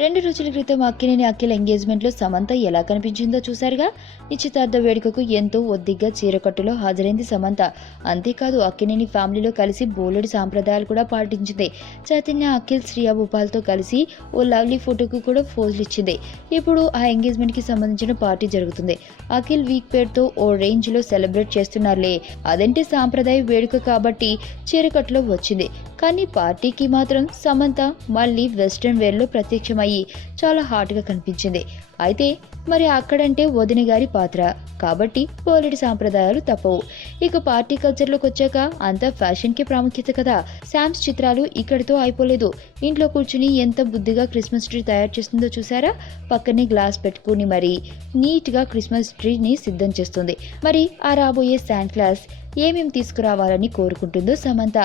2 రోజుల క్రితం అక్కినేని అఖిల్ ఎంగేజ్మెంట్లో సమంత ఎలా కనిపించిందో చూశారుగా. నిశ్చితార్థ వేడుకకు ఎంతో ఒద్దిగ్గా చీరకట్టులో హాజరైంది సమంత. అంతేకాదు అక్కినేని ఫ్యామిలీలో కలిసి బోలెడు సాంప్రదాయాలు కూడా పాటించింది. చైతన్య, అఖిల్, శ్రియా భూపాల్తో కలిసి ఓ లవ్లీ ఫోటోకు కూడా పోజులు ఇచ్చింది. ఇప్పుడు ఆ ఎంగేజ్మెంట్కి సంబంధించిన పార్టీ జరుగుతుంది. అఖిల్ వీక్ పేరుతో ఓ రేంజ్లో సెలబ్రేట్ చేస్తున్నారులే. అదంటే సాంప్రదాయ వేడుక కాబట్టి చీరకట్టులో వచ్చింది. కానీ పార్టీకి మాత్రం సమంత మళ్ళీ వెస్ట్రన్ వేర్లో ప్రత్యక్షమయ్యి చాలా హాట్గా కనిపించింది. అయితే మరి అక్కడంటే వదిన గారి పాత్ర కాబట్టి బోలెడు సాంప్రదాయాలు తప్పవు. ఇక పార్టీ కల్చర్లోకి వచ్చాక అంతా ఫ్యాషన్కి ప్రాముఖ్యత కదా. శామ్స్ చిత్రాలు ఇక్కడితో అయిపోలేదు. ఇంట్లో కూర్చుని ఎంత బుద్ధిగా క్రిస్మస్ ట్రీ తయారు చేస్తుందో చూసారా. పక్కనే గ్లాస్ పెట్టుకుని మరి నీట్గా క్రిస్మస్ ట్రీని సిద్ధం చేస్తుంది. మరి ఆ రాబోయే శాంట్ క్లాస్ ఏమేం తీసుకురావాలని కోరుకుంటుందో సమంత.